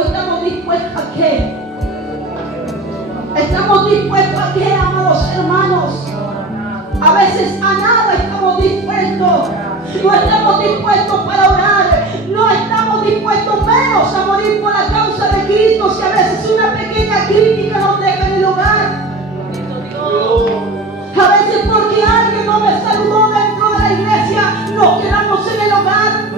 o estamos dispuestos a qué? ¿Estamos dispuestos a qué, amados hermanos? A veces a nada estamos dispuestos. No estamos dispuestos para orar. No estamos dispuestos menos a morir por la causa de Cristo. Si a veces una pequeña crítica nos deja en el hogar. A veces porque alguien no me saludó dentro de la iglesia, nos quedamos en el hogar.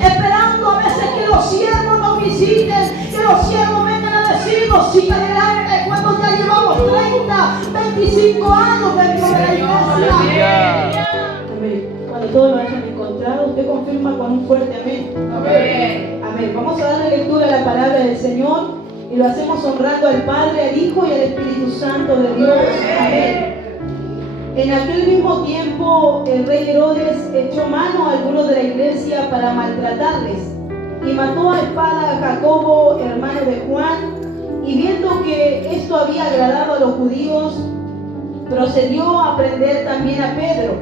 Esperando a veces que los siervos nos visiten, que los siervos vengan a decirnos, siga adelante, cuando ya llevamos 30, 25 años dentro de la iglesia. Amén. Cuando todos lo hayan encontrado, usted confirma con un fuerte amén. Amén. Amén. Vamos a darle lectura a la palabra del Señor y lo hacemos honrando al Padre, al Hijo y al Espíritu Santo de Dios. Amén. En aquel mismo tiempo, el rey Herodes echó mano a algunos de la iglesia para maltratarles y mató a espada a Jacobo, hermano de Juan, y viendo que esto había agradado a los judíos, procedió a prender también a Pedro.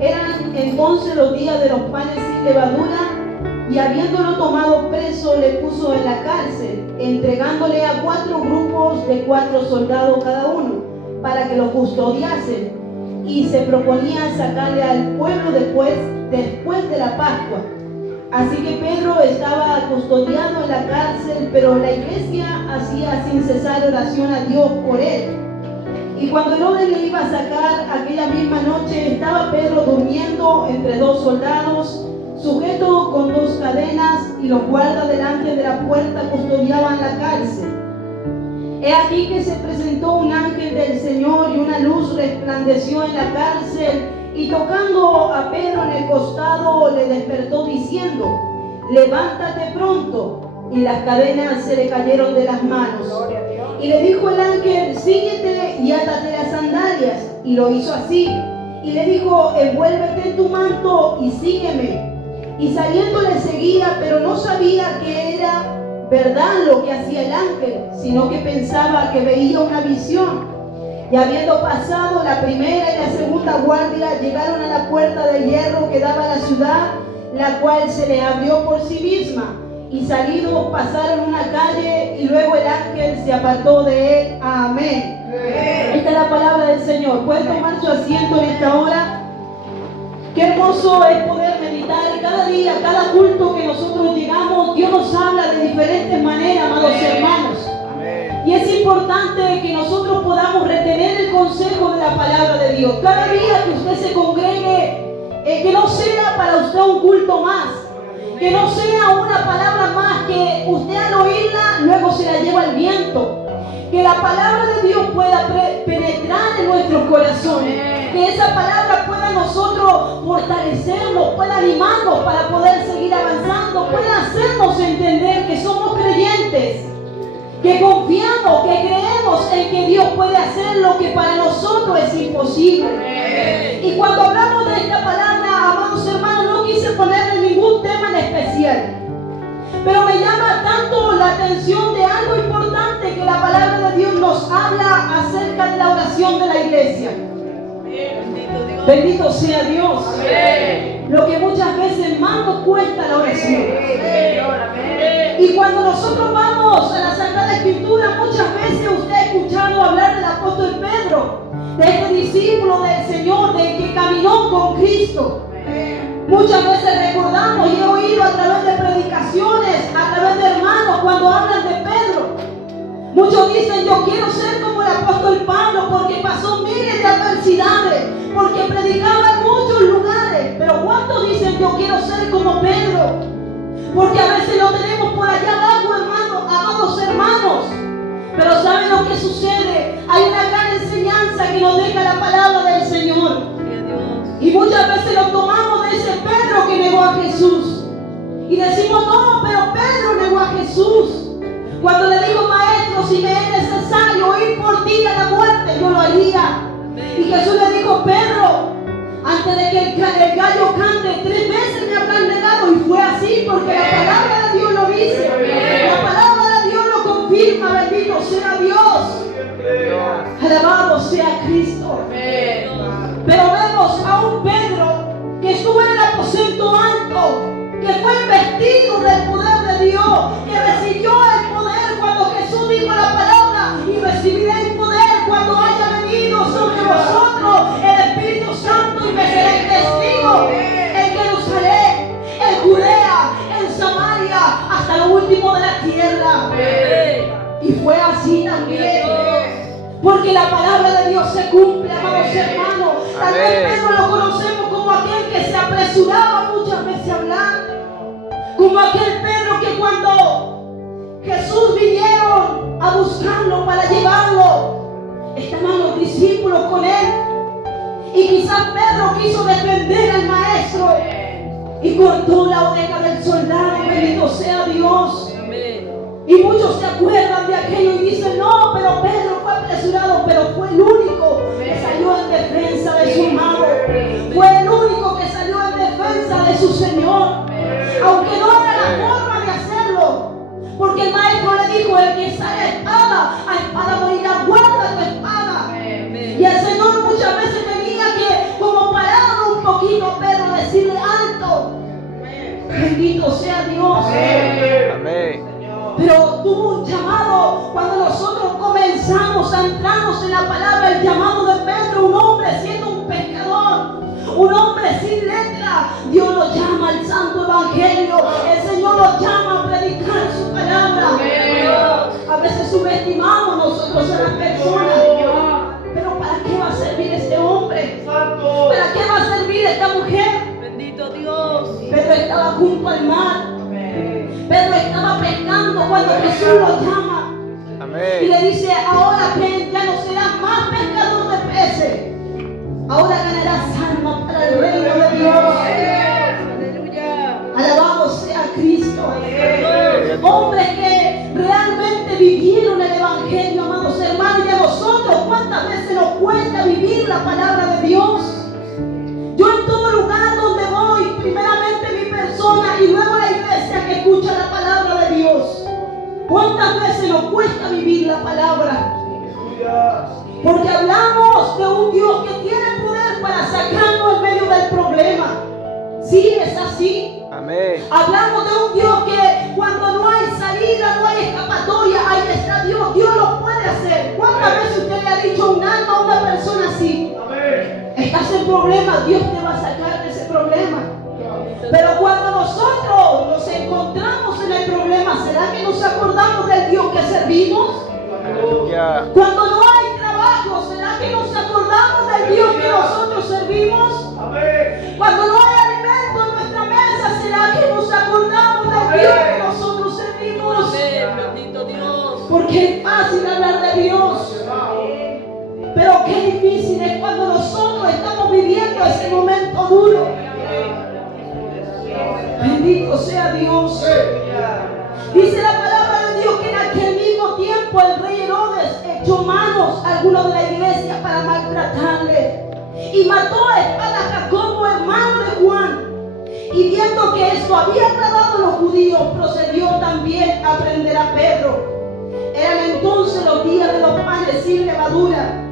Eran entonces los días de los panes sin levadura, y habiéndolo tomado preso, le puso en la cárcel, entregándole a 4 grupos de 4 soldados cada uno, para que lo custodiasen, y se proponía sacarle al pueblo después de la Pascua. Así que Pedro estaba custodiado en la cárcel, pero la iglesia hacía sin cesar oración a Dios por él. Y cuando Herodes le iba a sacar aquella misma noche, estaba Pedro durmiendo entre 2 soldados, sujeto con 2 cadenas, y los guardas delante de la puerta custodiaban la cárcel. He aquí que se presentó un ángel del Señor y una luz resplandeció en la cárcel, y tocando a Pedro en el costado le despertó diciendo: levántate pronto. Y las cadenas se le cayeron de las manos. Y le dijo el ángel: síguete y átate las sandalias. Y lo hizo así. Y le dijo: envuélvete en tu manto y sígueme. Y saliendo le seguía, pero no sabía que era verdad lo que hacía el ángel, sino que pensaba que veía una visión. Y habiendo pasado la primera y la segunda guardia, llegaron a la puerta de hierro que daba a la ciudad, la cual se le abrió por sí misma. Y salidos pasaron una calle, y luego el ángel se apartó de él. Amén. Esta es la palabra del Señor. ¿Puede tomar su asiento en esta hora? Qué hermoso es poder meditar cada día, cada culto que nosotros llegamos. Dios nos habla de diferentes maneras, amados hermanos. Y es importante que nosotros podamos retener el consejo de la palabra de Dios. Cada día que usted se congregue, que no sea para usted un culto más, que no sea una palabra más que usted al oírla luego se la lleva el viento. Que la palabra de Dios pueda penetrar en nuestros corazones, que esa palabra pueda nosotros fortalecernos, pueda animarnos para poder seguir avanzando, pueda hacernos entender que somos creyentes, que confiamos, que creemos en que Dios puede hacer lo que para nosotros es imposible. Y cuando hablamos de esta palabra, amados hermanos, no quise ponerle ningún tema en especial, pero me llama tanto la atención de algo importante que la palabra de Dios nos habla acerca de la oración de la iglesia. Bendito sea Dios. Lo que muchas veces más nos cuesta la oración. Y cuando nosotros vamos a la Sagrada Escritura, muchas veces usted ha escuchado hablar del apóstol Pedro, de este discípulo del Señor, de que caminó con Cristo. Muchas veces recordamos y he oído a través de predicaciones, a través de hermanos, cuando hablan de Pedro. Muchos dicen: yo quiero ser como el apóstol Pablo, porque pasó miles de adversidades, porque predicaba en muchos lugares. Pero ¿cuántos dicen: yo quiero ser como Pedro? Porque a veces lo tenemos por allá abajo, hermanos, amados hermanos. Pero ¿saben lo que sucede? Hay una gran enseñanza que nos deja la palabra del Señor. Y muchas veces lo tomamos de ese Pedro que negó a Jesús. Y decimos: no, pero Pedro negó a Jesús. Cuando le digo: maestro, si me es necesario ir por ti a la muerte, yo lo haría. Y Jesús le dijo: Pedro, antes de que el gallo cante, 3 veces me habrán negado. Y fue así, porque la palabra de Dios lo dice. La palabra de Dios lo confirma. Bendito sea Dios. Alabado sea Cristo. Pero vemos a un Pedro que estuvo en el aposento alto, que fue investido del poder de Dios, Pedro que recibió el poder cuando Jesús dijo la palabra y recibiréis poder cuando haya venido sobre vosotros el Espíritu Santo y me seréis testigos en Jerusalén, en Judea, en Samaria, hasta lo último de la tierra. Y fue así también. Porque la palabra de Dios se cumple, amados hermanos. Tal vez Pedro lo conocemos como aquel que se apresuraba muchas veces a hablar. Como aquel Pedro que cuando Jesús vinieron a buscarlo para llevarlo, estaban los discípulos con él. Y quizás Pedro quiso defender al maestro y cortó la oreja del soldado. Bendito sea Dios. Y muchos se acuerdan de aquello y dicen, no, pero Pedro fue apresurado, pero fue el único que salió en defensa de su amado. Fue el único que salió en defensa de su Señor. Aunque no era la forma de hacerlo. Porque el maestro le dijo, el que sale a espada morirá, guarda tu espada. Y el Señor muchas veces tenía que, como pararlo un poquito, Pedro, decirle alto. Bendito sea Dios. Amén. Pero tuvo un llamado cuando nosotros comenzamos a entrarnos en la palabra, el llamado de Pedro, un hombre siendo un pescador, un hombre sin letra. Dios lo llama al santo evangelio, el Señor lo llama a predicar su palabra. A veces subestimamos nosotros a las personas, pero ¿para qué va a servir este hombre? ¿Para qué va a servir esta mujer? Bendito Dios. Pedro estaba junto al mar. Pedro estaba pescando cuando Jesús lo llama. Amén. Y le dice, ahora que ya no serás más pescador de peces, ahora ganarás alma para el reino de Dios. Aleluya. Alabado sea Cristo. Hombres que realmente vivieron el evangelio, amados hermanos. Y a nosotros, ¿cuántas veces nos cuesta vivir la palabra de Dios? Yo en todo lugar donde voy, primeramente mi persona y luego la iglesia que escucha la palabra de Dios. ¿Cuántas veces nos cuesta vivir la palabra? Porque hablamos de un Dios que tiene poder para sacarnos en medio del problema. Sí, es así. Amén. Hablamos de un Dios que cuando no hay salida, no hay escapatoria, ahí está Dios. Dios lo puede hacer. ¿Cuántas veces usted le ha dicho un alma a una persona así? Estás en problema, Dios te va a sacar de ese problema. Pero cuando nosotros nos encontramos en el problema, ¿será que nos acordamos del Dios que servimos? Aleluya. Cuando no hay trabajo, ¿será que nos acordamos del Dios que nosotros servimos? Cuando no hay alimento en nuestra mesa, ¿será que nos acordamos del Dios que nosotros servimos? Amén. Bendito Dios. Porque es fácil hablar de Dios. Pero qué difícil es cuando nosotros estamos viviendo ese momento duro. Bendito sea Dios. Dice la palabra de Dios que en aquel mismo tiempo el rey Herodes echó manos a algunos de la iglesia para maltratarle. Y mató a espada a Jacobo, hermano de Juan. Y viendo que esto había agradado a los judíos, procedió también a prender a Pedro. Eran entonces los días de los panes sin levadura.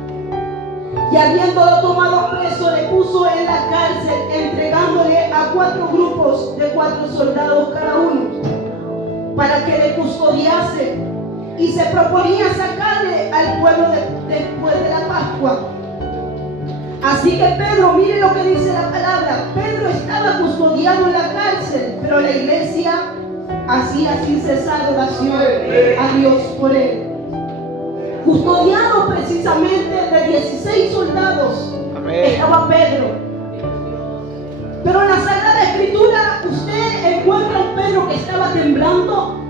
Y habiéndolo tomado preso, le puso en la cárcel, entregándole a 4 grupos de 4 soldados cada uno, para que le custodiase. Y se proponía sacarle al pueblo después de la Pascua. Así que Pedro, mire lo que dice la palabra. Pedro estaba custodiado en la cárcel, pero la iglesia hacía sin cesar oración a Dios por él. Custodiado precisamente de 16 soldados. Amén. Estaba Pedro. Pero en la Sagrada Escritura usted encuentra a un Pedro que estaba temblando.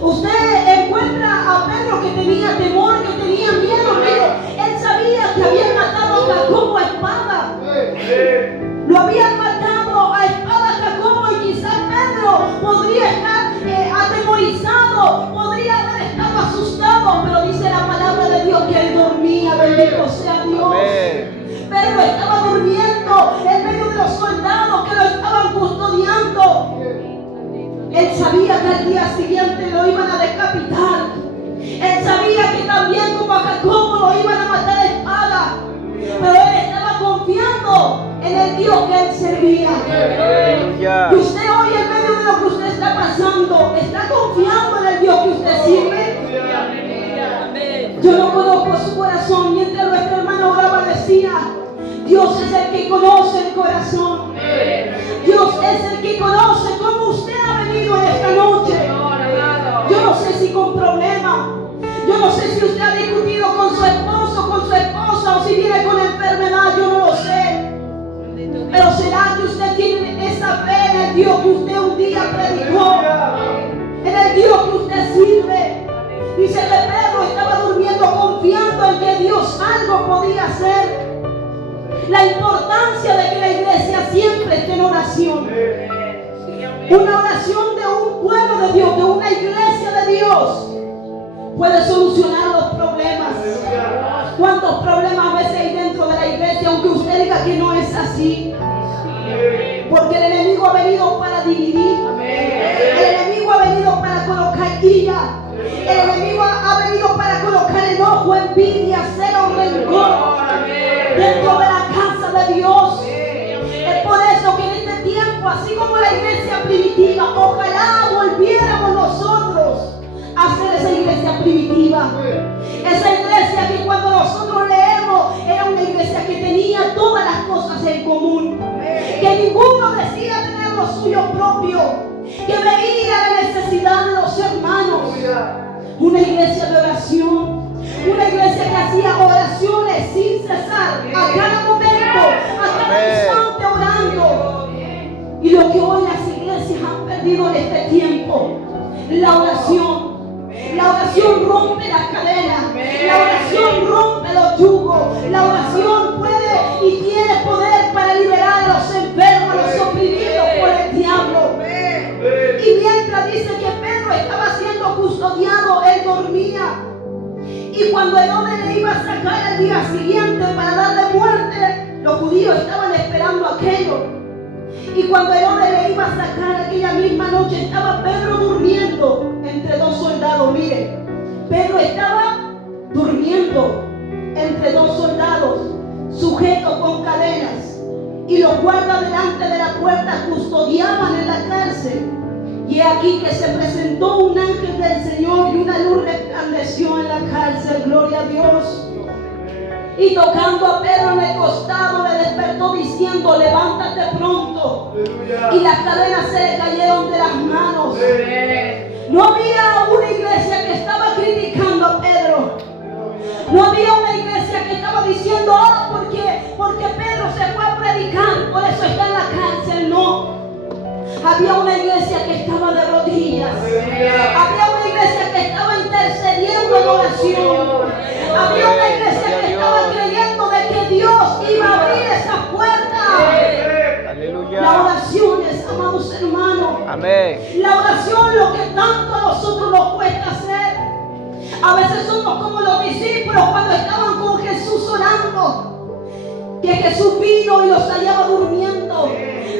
Usted encuentra a Pedro que tenía temor, que tenía miedo. Mire, él sabía que habían matado a Jacobo a espada. Lo habían matado a espada a Jacobo y quizás Pedro podría estar atemorizado, podría haber estado asustado, pero dice la palabra de Dios que él dormía. Bendito sea Dios. Amén. Pedro estaba durmiendo en medio de los soldados que lo estaban custodiando. Él sabía que al día siguiente lo iban a decapitar. Él sabía que también como a Jacobo lo iban a matar a espada. Pero él estaba confiando en el Dios que él servía. Aleluya. Y usted hoy en medio de lo que usted está pasando, pasando, ¿está confiando en el Dios que usted sirve? Amén. Yo no conozco su corazón. Mientras nuestra hermana oraba decía, Dios es el que conoce el corazón. Dios es el que conoce cómo usted ha venido en esta noche. Yo no sé si con problemas. Yo no sé si usted ha discutido con su esposo, con su esposa, o si viene con enfermedad. Yo no lo sé. Pero será que usted tiene esa fe en el Dios que usted un día predicó, en el Dios que usted sirve. Dice que Pedro estaba durmiendo confiando en que Dios algo podía hacer. La importancia de que la iglesia siempre esté en oración. Una oración de un pueblo de Dios, de una iglesia de Dios, puede solucionar los problemas. ¿Cuántos problemas a veces hay dentro de la iglesia? Aunque usted diga que no es así. Porque el enemigo ha venido para dividir. El enemigo ha venido para colocar ira. El enemigo ha venido para colocar enojo, envidia, celo, rencor dentro de la casa de Dios. Es por eso que en este tiempo, así como la iglesia primitiva, ojalá volviéramos nosotros a ser esa iglesia primitiva. Esa iglesia que cuando nosotros leemos era una iglesia que tenía todas las cosas en común. Que ninguno decía tener lo suyo propio. Que veía la necesidad de los hermanos. Una iglesia de oración. Una iglesia que hacía oraciones sin cesar. A cada momento, a cada instante orando. Y lo que hoy las iglesias han perdido en este tiempo, la oración. La oración rompe las cadenas. La oración rompe los yugos. La oración puede y tiene poder para liberar a los enfermos, a los oprimidos por el diablo. Y mientras dice que Pedro estaba siendo custodiado, él dormía. Y cuando Herodes le iba a sacar al día siguiente para darle muerte, los judíos estaban esperando aquello. Y cuando Herodes le iba a sacar aquella misma noche, estaba Pedro durmiendo entre dos soldados. Mire, Pedro estaba durmiendo entre dos soldados, sujeto con cadenas. Y los guardas delante de la puerta custodiaban en la cárcel. Y aquí que se presentó un ángel del Señor y una luz resplandeció en la cárcel. Gloria a Dios. Y tocando a Pedro en el costado le despertó diciendo, levántate pronto. Y las cadenas se le cayeron de las manos. No había una iglesia que estaba criticando a Pedro. No había una iglesia que estaba diciendo, porque Pedro se fue a predicar, por eso está en la cárcel. No. Había una iglesia que estaba de rodillas. Había una iglesia que estaba intercediendo en oración. Había una iglesia que estaba creyendo de que Dios iba a abrir esa puerta. Aleluya. La oración es, amados hermanos. Amén. La oración, lo que tanto a nosotros nos cuesta hacer. A veces somos como los discípulos cuando estaban con Jesús orando. Que Jesús vino y los hallaba durmiendo.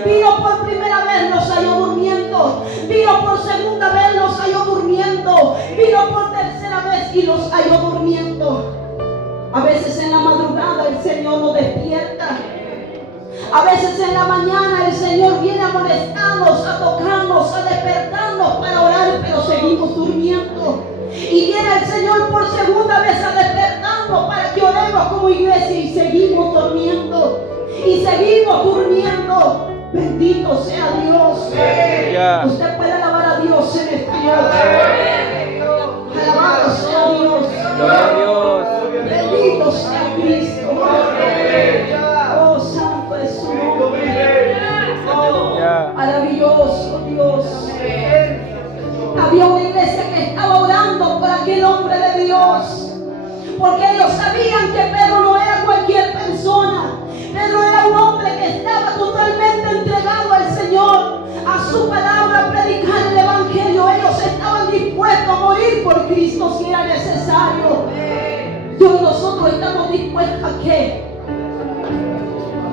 Vino por primera vez, los halló durmiendo. Vino por segunda vez, los halló durmiendo. Vino por tercera vez y los halló durmiendo. A veces en la madrugada el Señor nos despierta. A veces en la mañana el Señor viene a molestarnos, a tocarnos, a despertarnos para orar, pero seguimos durmiendo. Y viene el Señor por segunda vez a despertarnos para que oremos como iglesia y seguimos durmiendo. Y seguimos durmiendo. Bendito sea Dios. Aleluya. Usted puede alabar a Dios en esta noche. Alabado sea Dios. Gloria a Dios. Bendito sea Cristo. Oh, santo es su nombre. Aleluya. Maravilloso Dios. Había una iglesia que estaba orando por aquel hombre de Dios. Porque ellos sabían que Pedro no era cualquier persona. Pedro era un hombre que estaba totalmente entregado al Señor, a su palabra, a predicar el evangelio. Ellos estaban dispuestos a morir por Cristo si era necesario. Y hoy nosotros estamos dispuestos a qué?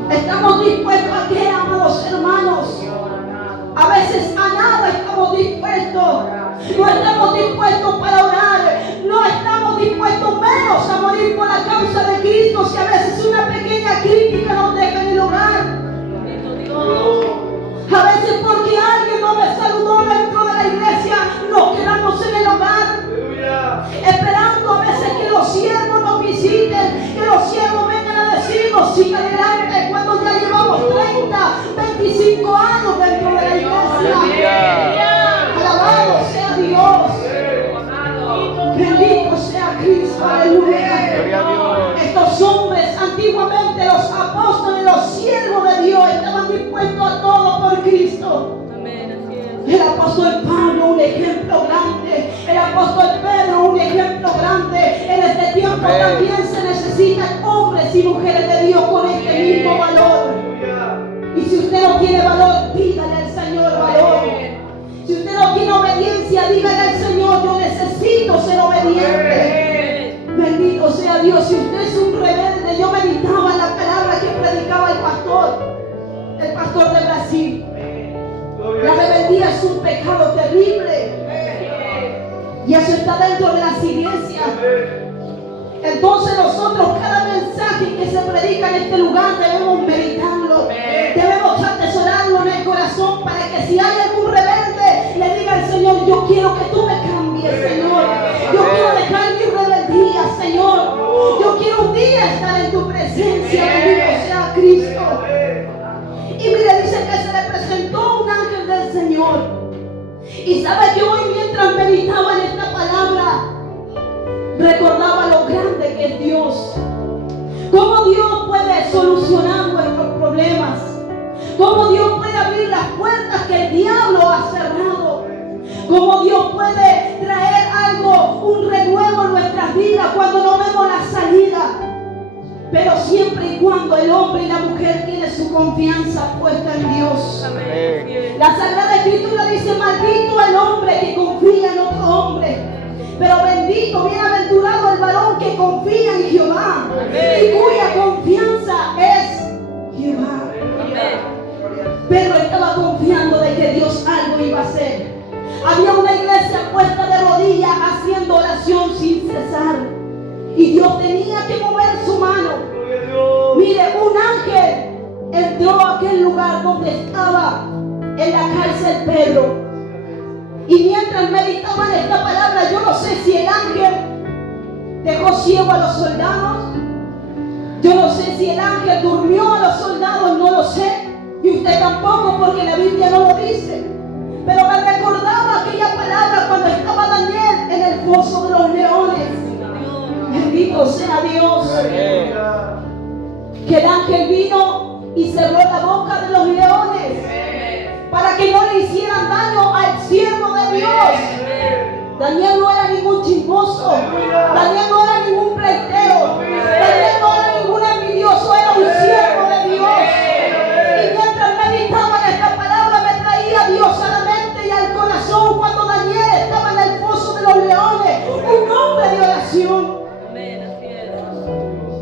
Estamos dispuestos a qué, amados hermanos. A veces a nada estamos dispuestos. No estamos dispuestos para orar. No estamos dispuestos menos a morir por la causa de Cristo. Si a veces una pequeña crítica nos deja en el hogar. A veces porque alguien no me saludó dentro de la iglesia. El apóstol Pablo, un ejemplo grande. El apóstol Pedro, un ejemplo grande. En este tiempo Amén. también se necesitan hombres y mujeres de Dios con este mismo valor. Y si usted no tiene valor, pídale al Señor valor. Si usted no tiene obediencia, dígale al Señor, yo necesito ser obediente. Bendito sea Dios. Si usted es un rebelde, yo meditaba en la palabra que predicaba el pastor de Brasil. La rebeldía es un pecado terrible. Y eso está dentro de las iglesias. Entonces nosotros cada mensaje que se predica en este lugar debemos meditarlo. Debemos atesorarlo en el corazón para que si hay algún rebelde le diga al Señor, yo quiero que tú me cambies, Señor. Yo quiero dejar mi rebeldía, Señor. Yo quiero un día estar en tu presencia. Bendito sea Cristo. Y mire, dice que se le presentó un ángel del Señor. Y sabe que hoy mientras meditaba en esta palabra, recordaba lo grande que es Dios. Cómo Dios puede solucionar nuestros problemas. Cómo Dios puede abrir las puertas que el diablo ha cerrado. Cómo Dios puede traer algo, un renuevo en nuestras vidas cuando no vemos la salida. Pero siempre y cuando el hombre y la mujer tienen su confianza puesta en Dios. Amén. La Sagrada Escritura dice, maldito el hombre que confía en otro hombre. Pero bendito, bienaventurado el varón que confía en Jehová. Y cuya confianza es Jehová. Pedro estaba confiando de que Dios algo iba a hacer. Había una iglesia puesta de rodillas haciendo oración sin cesar. Y Dios tenía que mover su mano. Mire, un ángel entró a aquel lugar donde estaba en la cárcel Pedro. Y mientras meditaba en esta palabra, yo no sé si el ángel dejó ciego a los soldados. Yo no sé si el ángel durmió a los soldados, no lo sé. Y usted tampoco, porque la Biblia no lo dice. Pero me recordaba aquella palabra cuando estaba Daniel en el foso de los leones. Bendito sea Dios. Que el ángel vino y cerró la boca de los leones para que no le hicieran daño al siervo de Dios. Daniel no era ningún chismoso. Daniel no era ningún pleitero. Daniel no era ningún envidioso. Era un siervo de Dios. Y mientras meditaba en esta palabra me traía Dios a la mente y al corazón cuando Daniel estaba en el foso de los leones. Un hombre de oración.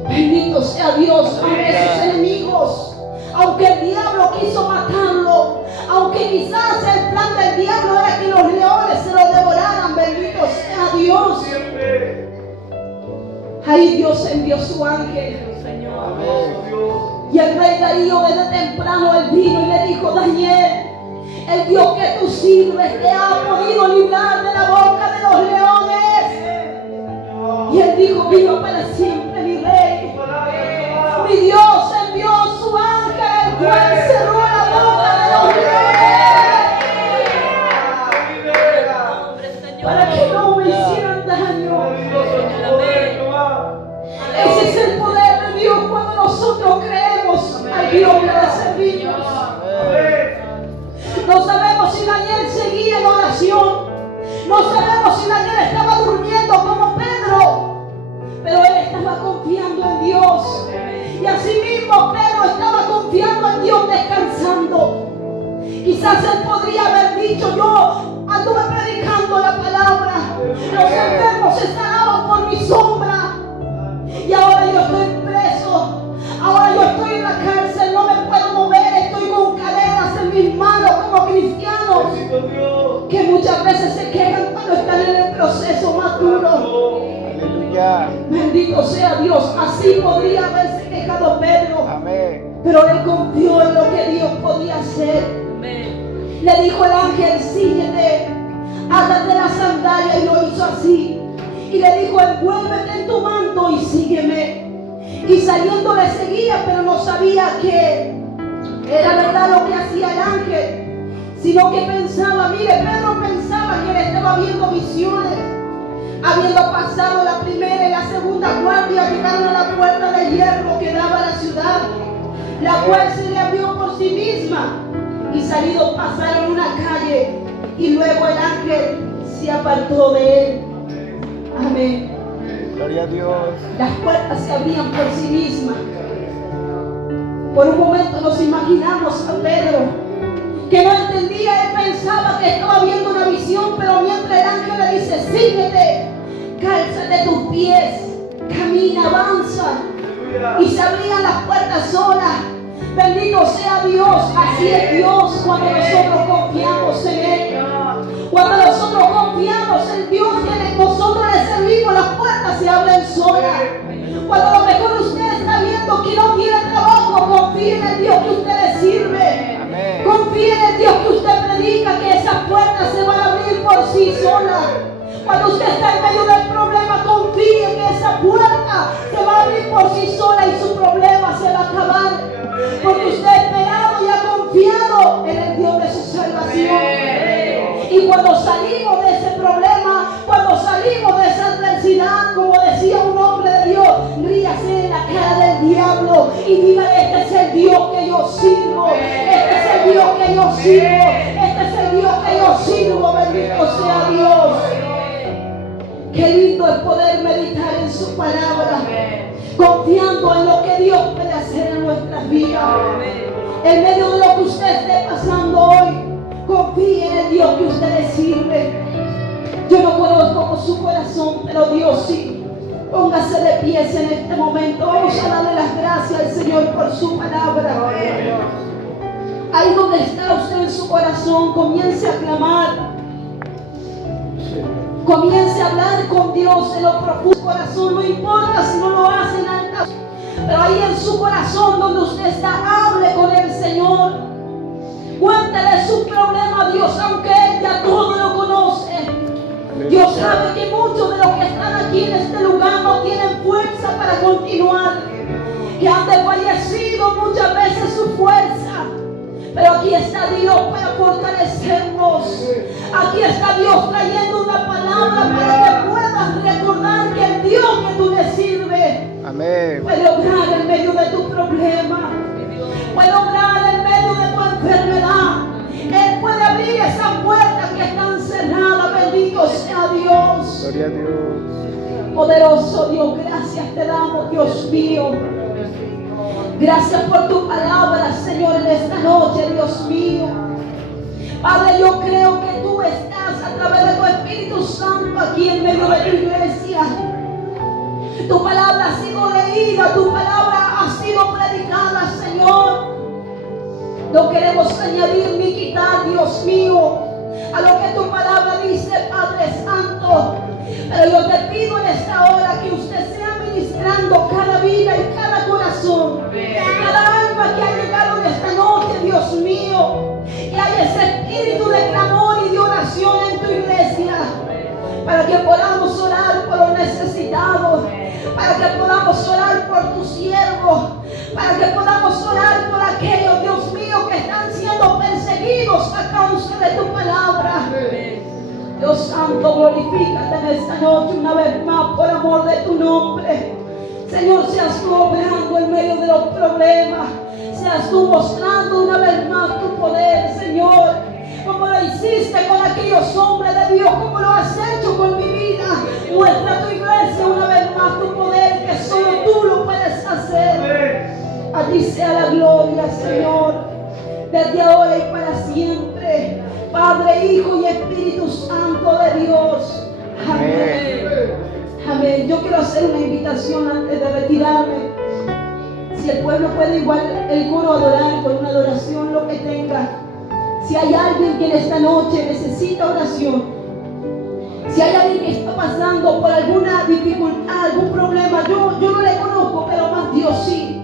Bendito sea Dios, aunque sus enemigos, aunque el diablo quiso matarlo, aunque quizás el plan del diablo era que los leones se lo devoraran, bendito sea Dios. Ahí Dios envió su ángel. Y el rey Darío desde temprano él vino y le dijo, Daniel, el Dios que tú sirves te ha podido librar de la boca de los leones. Y él dijo, viva para siempre mi rey. Mi Dios envió su ángel, el cual cerró la boca de los leones para que no me hicieran daño. Ese es el poder de Dios cuando nosotros creemos al Dios que le servimos. No sabemos si Daniel seguía en oración. No sabemos si Daniel estaba durmiendo como Pedro. Pero él estaba confiando en Dios. Y así mismo Pedro estaba confiando en Dios, descansando. Quizás él podría haber dicho, yo anduve predicando la palabra. Los enfermos se sanaban por mi sombra. Y ahora yo estoy preso. Ahora yo estoy en la cárcel, no me puedo mover. Estoy con cadenas en mis manos como cristianos. Que muchas veces se quejan cuando están en el proceso más duro. Bendito sea Dios. Así podría haberse quejado Pedro. Amén. Pero él confió en lo que Dios podía hacer. Amén. Le dijo el ángel, síguete, átate la sandalia, y lo hizo así. Y le dijo, envuélvete en tu manto y sígueme. Y saliendo le seguía, pero no sabía que era verdad lo que hacía el ángel, sino que pensaba, mire, Pedro pensaba que él estaba viendo visiones. Habiendo pasado la primera y la segunda guardia, llegaron a la puerta de hierro que daba a la ciudad, la cual se le abrió por sí misma, y salido pasaron una calle y luego el ángel se apartó de él. Amén. Gloria a Dios. Las puertas se abrían por sí mismas. Por un momento nos imaginamos a Pedro, que no entendía, él pensaba que estaba viendo una visión, pero mientras el ángel le dice, síguete, cálzate tus pies, camina, avanza, y se abrían las puertas solas. Bendito sea Dios, así es Dios cuando nosotros confiamos en Él. Cuando nosotros confiamos en Dios que nosotros le servimos, las puertas se abren solas. Cuando a lo mejor usted está viendo que no tiene trabajo, confíe en el Dios que usted le sirve. Amén. Confíe en el Dios que usted predica, que esas puertas se van a abrir por sí solas. Cuando usted está en medio del problema, confíe que esa puerta se va a abrir por sí sola y su problema se va a acabar. Porque usted ha esperado y ha confiado en el Dios de su salvación. Y cuando salimos de ese problema, cuando salimos de esa adversidad, como decía un hombre de Dios, ríase en la cara del diablo y diga, este es el Dios que yo sirvo, este es el Dios que yo sirvo, este es el Dios que yo sirvo, bendito sea Dios. Qué lindo es poder meditar en su palabra, confiando en lo que Dios puede hacer en nuestras vidas. En medio de lo que usted esté pasando hoy, confíe en el Dios que usted le sirve. Yo no conozco su corazón, pero Dios sí. Póngase de pies en este momento. Vamos a darle las gracias al Señor por su palabra. Ahí donde está usted en su corazón, comience a clamar. Comience a hablar con Dios en lo profundo de su corazón. No importa si no lo hace en alta, pero ahí en su corazón donde usted está, hable con el Señor. Cuéntele su problema a Dios, aunque Él ya todo lo conoce. Dios sabe que muchos de los que están aquí en este lugar no tienen fuerza para continuar, que han desfallecido muchas veces su fuerza. Pero aquí está Dios para fortalecernos. Aquí está Dios trayendo una palabra para que puedas recordar que el Dios que tú le sirves Amén. puede obrar en medio de tu problema, puede obrar en medio de tu enfermedad. Él puede abrir esas puertas que están cerradas. Bendito sea Dios. Gloria a Dios. Poderoso Dios, gracias te damos, Dios mío. Gracias por tu palabra, Señor, en esta noche, Dios mío. Padre, yo creo que tú estás a través de tu Espíritu Santo aquí en medio de tu iglesia. Tu palabra ha sido leída, tu palabra ha sido predicada, Señor. No queremos añadir ni quitar, Dios mío, a lo que tu palabra dice, Padre Santo. Pero yo te pido en esta hora que usted sea ministrando cada vida y cada corazón, cada alma que ha llegado en esta noche, Dios mío. Que haya ese espíritu de clamor y de oración en tu iglesia, para que podamos orar por los necesitados, para que podamos orar por tus siervos, para que podamos orar por aquellos, Dios mío, que están siendo perseguidos a causa de tu palabra. Dios Santo, glorifícate en esta noche una vez más por amor de tu nombre. Señor, seas tú obrando en medio de los problemas, seas tú mostrando una vez más tu poder, Señor, como lo hiciste con aquellos hombres de Dios, como lo has hecho con mi vida. Muestra a tu iglesia una vez más tu poder, que solo tú lo puedes hacer. A ti sea la gloria, Señor, desde ahora y para siempre. Padre, Hijo y Espíritu Santo de Dios. Amén. Amén. Yo quiero hacer una invitación antes de retirarme. Si el pueblo puede igual el coro adorar con una adoración, lo que tenga. Si hay alguien que en esta noche necesita oración, si hay alguien que está pasando por alguna dificultad, algún problema, yo no le conozco, pero más Dios sí.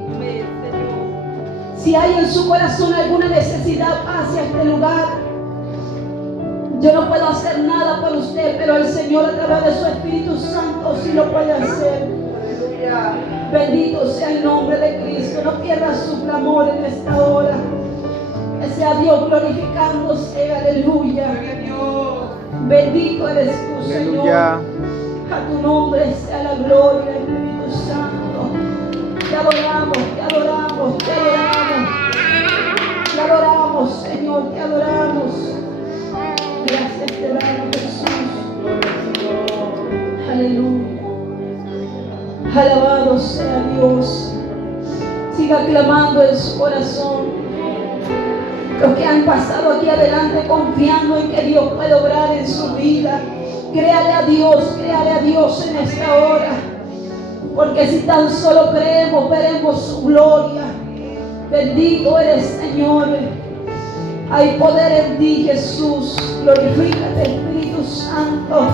Si hay en su corazón alguna necesidad, pase a este lugar. Yo no puedo hacer nada por usted, pero el Señor a través de su Espíritu Santo sí lo puede hacer. Bendito sea el nombre de Cristo. No pierda su clamor en esta hora. Que sea Dios glorificándose. Aleluya. Bendito eres tú, Señor. Aleluya. A tu nombre sea la gloria, Espíritu Santo. Te adoramos, te adoramos, te adoramos. Te adoramos, Señor, te adoramos. gracias te damos, Jesús. Aleluya. Alabado sea Dios. Siga clamando en su corazón. Los que han pasado aquí adelante confiando en que Dios puede obrar en su vida, créale a Dios en esta hora. Porque si tan solo creemos, veremos su gloria. Bendito eres, Señor. Hay poder en ti, Jesús. Glorifícate, Espíritu Santo.